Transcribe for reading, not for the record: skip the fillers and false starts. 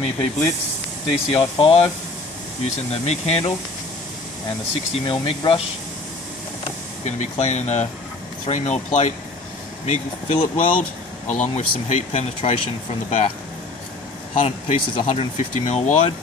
mepBLITZ DCI 5 using the MIG handle and the 60mm MIG brush. Going to be cleaning a 3mm plate MIG fillet weld along with some heat penetration from the back. Piece is 150mm wide.